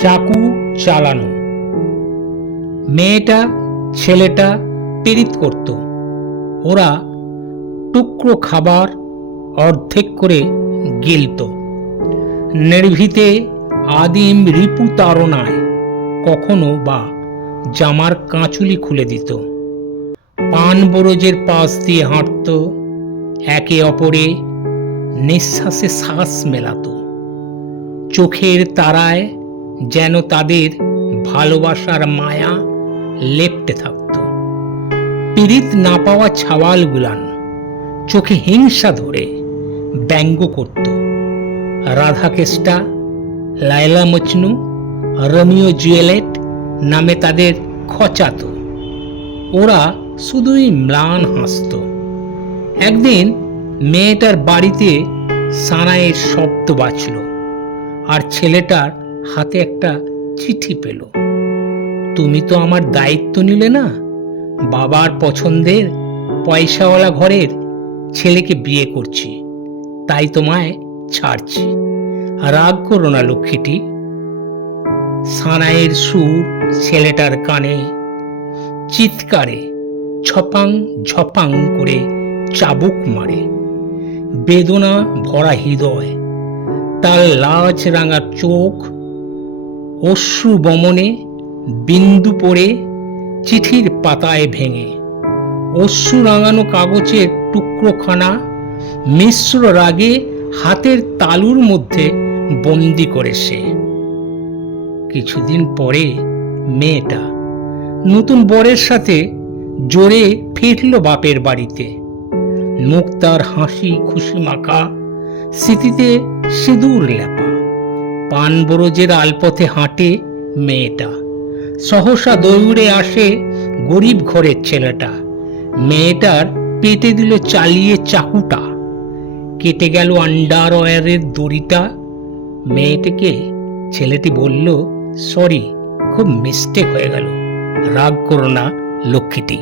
চাকু চালানো। মেয়েটা ছেলেটা পীড়িত করত। ওরা টুকরো খাবার অর্ধেক করে গিলত। নির্ভীতে আদিম রিপু তাড়নায় কখনো বা জামার কাঁচুলি খুলে দিত। পান বরজের পাশ দিয়ে হাঁটত, একে অপরে নিঃশ্বাসে শ্বাস মেলাত। চোখের তারায় যেন তাদের ভালোবাসার মায়া লেপ্টে থাকত। পীড়িত না পাওয়া ছাওয়ালগুলান চোখে হিংসা ধরে ব্যঙ্গ করত। রাধাকেষ্টা, লায়লা মজনু, রোমিও জুয়েলেট নামে তাদের খচাত। ওরা শুধুই ম্লান হাসত। একদিন মেয়েটার বাড়িতে সানাইয়ের শব্দ বাজল, আর ছেলেটার হাতে একটা চিঠি পেল। তুমি তো আমার দায়িত্ব নিলে না, বাবার পছন্দের পয়সাওয়ালা ঘরের ছেলেকে বিয়ে করছি, তাই তোমায় ছাড়ছি। রাগ করো না লক্ষ্মীটি। সানাইয়ের সুর ছেলেটার কানে, চিৎকারে ছপাং ঝপাং করে চাবুক মারে। বেদনা ভরা হৃদয়, তার লাজ রাঙা চোখ অশ্রু বমনে বিন্দু পড়ে চিঠির পাতায় ভেঙে। অশ্রু রাঙানো কাগজের টুকরোখানা মিশ্র রাগে হাতের তালুর মধ্যে বন্দি করে সে। কিছুদিন পরে মেয়েটা নতুন বরের সাথে জোরে ফিরল বাপের বাড়িতে। মুখ তার হাসি খুশি মাখা, স্মৃতিতে সিঁদুর লেপা। পান বরজের আলপথে হাঁটে মেয়েটা। সহসা দৌড়ে আসে গরিব ঘরের ছেলেটা। মেয়েটার পেটে দিল চালিয়ে চাকুটা। কেটে গেল আন্ডারওয়্যারের দড়িটা। মেয়েটাকে ছেলেটি বলল, সরি, খুব মিস্টেক হয়ে গেল, রাগ করো না লক্ষ্মীটি।